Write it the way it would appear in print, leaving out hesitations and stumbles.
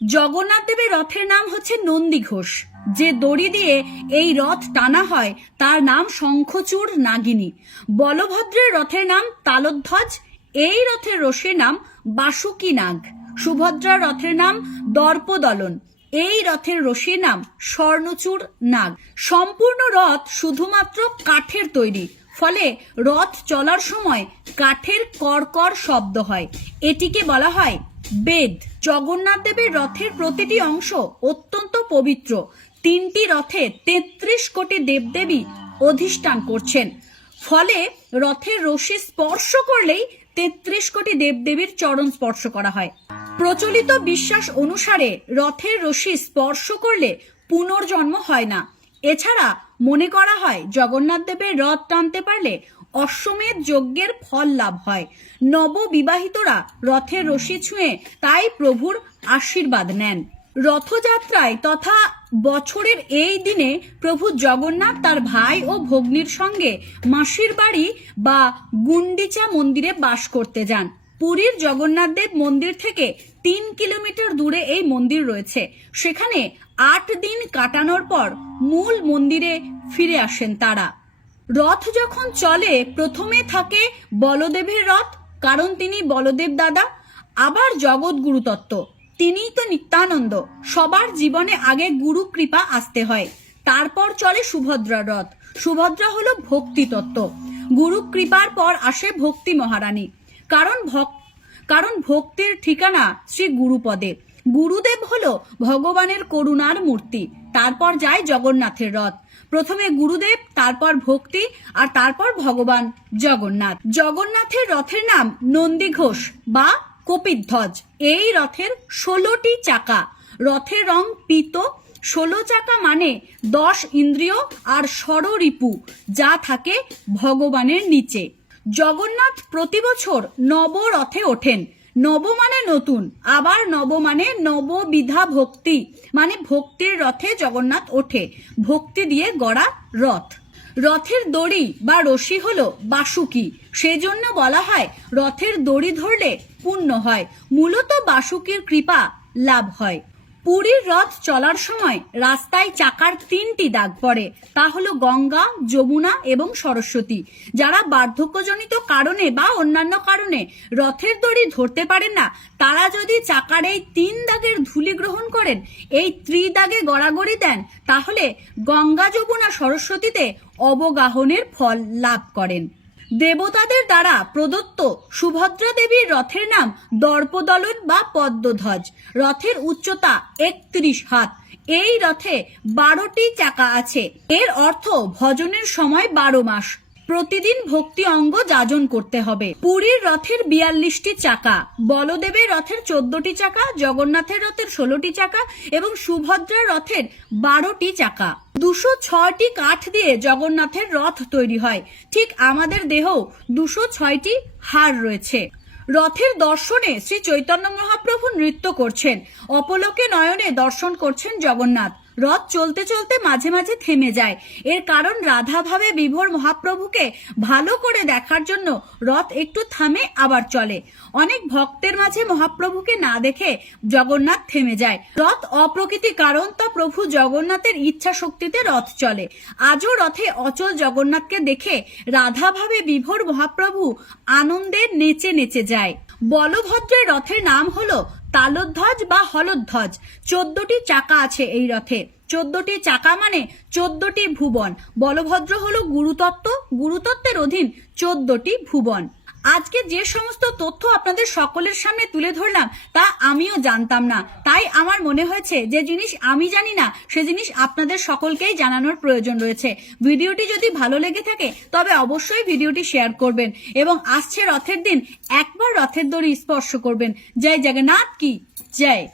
জগন্নাথ দেবের রথের নাম হচ্ছে নন্দী ঘোষ। যে দড়ি দিয়ে এই রথ টানা হয় তার নাম শঙ্খচূড় নাগিনী। বলভদ্রের রথের নাম তালধ্বজ। এই রথের রশির নাম বাসুকী নাগ। সুভদ্রার রথের নাম দর্পদলন। এই রথের রশির নাম স্বর্ণচূড় নাগ। সম্পূর্ণ রথ শুধুমাত্র কাঠের তৈরি, ফলে রথ চলার সময় কাঠের কড়কড় শব্দ হয়। এটিকে বলা হয় বেদ। জগন্নাথ দেবের রথের প্রতিটি অংশ অত্যন্ত পবিত্র। 3টি রথে 33 কোটি দেবদেবী অধিষ্ঠান করছেন, ফলে রথের রশি স্পর্শ করলেই 33 কোটি দেবদেবীর চরণ স্পর্শ করা হয়। প্রচলিত বিশ্বাস অনুসারে রথের রশি স্পর্শ করলে পুনর্জন্ম হয় না। এছাড়া মনে করা হয় জগন্নাথ দেবের রথ টানতে পারলে অশ্বমেধ যজ্ঞের ফল লাভ হয়। নববিবাহিতরা রথের রশি ছুঁয়ে তাই প্রভুর আশীর্বাদ নেন। রথযাত্রায় তথা বছরের এই দিনে প্রভু জগন্নাথ তার ভাই ও ভগ্নীর সঙ্গে মাসির বাড়ি বা গুন্ডিচা মন্দিরে বাস করতে যান। পুরীর জগন্নাথ দেব মন্দির থেকে 3 কিলোমিটার দূরে এই মন্দির রয়েছে। সেখানে 8 দিন কাটানোর পর মূল মন্দিরে ফিরে আসেন তারা। রথ যখন চলে প্রথমে থাকে বলদেবের রথ, কারণ তিনি বলদেব দাদা। আবার জগৎগুরু তত্ত্ব, তিনিই তো নিত্যানন্দ। সবার জীবনে আগে গুরু কৃপা আসতে হয়। তারপর চলে সুভদ্রার রথ। সুভদ্রা হলো ভক্তি তত্ত্ব। গুরু কৃপার পর আসে ভক্তি মহারানী, কারণ ভক্তির ঠিকানা শ্রী গুরুপদে। গুরুদেব হলো ভগবানের করুণার মূর্তি। তারপর যায় জগন্নাথের রথ। প্রথমে গুরুদেব, তারপর ভক্তি, আর তারপর ভগবান জগন্নাথ। জগন্নাথের রথের নাম নন্দী ঘোষ বা কপিধ্বজ। এই রথের 16টি চাকা। রথের রং পীত। 16 চাকা মানে 10 ইন্দ্রিয় আর ষড়রিপু যা থাকে ভগবানের নিচে। জগন্নাথ প্রতি বছর নবরথে ওঠেন। নব মানে নতুন, আবার নব মানে নববিধা ভক্তি, মানে ভক্তির রথে জগন্নাথ ওঠে। ভক্তি দিয়ে গড়া রথ। রথের দড়ি বা রশি হলো বাসুকী, সেজন্য বলা হয় রথের দড়ি ধরলে পুণ্য হয়। মূলত বাসুকীর কৃপা লাভ হয়। পুরীর রথ চলার সময় রাস্তায় চাকার 3টি দাগ পড়ে, তা হলো গঙ্গা, যমুনা এবং সরস্বতী। যারা বার্ধক্যজনিত কারণে বা অন্যান্য কারণে রথের দড়ি ধরতে পারেন না, তারা যদি চাকার এই 3 দাগের ধূলি গ্রহণ করেন, এই ত্রিদাগে গড়াগড়ি দেন, তাহলে গঙ্গা, যমুনা, সরস্বতীতে অবগাহনের ফল লাভ করেন। দেবতাদের দ্বারা প্রদত্ত সুভদ্রা দেবীর রথের নাম দর্পদলন বা পদ্মধ্বজ। রথের উচ্চতা 31 হাত। এই রথে 12টি চাকা আছে। এর অর্থ ভজনের সময় 12 মাস প্রতিদিন ভক্তি অঙ্গ যাজন করতে হবে। পুরীর রথের 42টি চাকা, বলদেবের রথের 14টি চাকা, জগন্নাথের রথের 16টি চাকা এবং সুভদ্রার রথের 12টি চাকা। 206টি কাঠ দিয়ে জগন্নাথের রথ তৈরি হয়। ঠিক আমাদের দেহেও 206টি হাড় রয়েছে। রথের দর্শনে শ্রী চৈতন্য মহাপ্রভু নৃত্য করছেন। অপলোকে নয়নে দর্শন করছেন জগন্নাথ। রথ চলতে চলতে মাঝে মাঝে থেমে যায়। এর কারণ রাধা ভাবে বিভোর মহাপ্রভুকে ভালো করে দেখার জন্য রথ একটু থামে আবার চলে। অনেক ভক্তের মাঝে মহাপ্রভুকে না দেখে জগন্নাথ থেমে যায়। রথ অপ্রকৃতি কারণ, তা প্রভু জগন্নাথের ইচ্ছা শক্তিতে রথ চলে। আজও রথে অচল জগন্নাথকে দেখে রাধা ভাবে বিভোর মহাপ্রভু আনন্দে নেচে নেচে যায়। বলভদ্রের রথের নাম হলো তালধ্বজ বা হলধ্বজ। 14টি চাকা আছে এই রথে। 14টি চাকা মানে 14টি ভুবন। বলভদ্র হলো গুরুতত্ত্ব। গুরুতত্ত্বের অধীন 14টি ভুবন। আজকে যে সমস্ত তথ্য আপনাদের সকলের সামনে তুলে ধরলাম তা আমিও জানতাম না, তাই আমার মনে হয়েছে যে জিনিস আমি জানি না সে জিনিস আপনাদের সকলকেই জানানোর প্রয়োজন রয়েছে। ভিডিওটি যদি ভালো লেগে থাকে তবে অবশ্যই ভিডিওটি শেয়ার করবেন এবং আসছে রথের দিন একবার রথের দড়ি স্পর্শ করবেন। জয় জগন্নাথ কি জয়।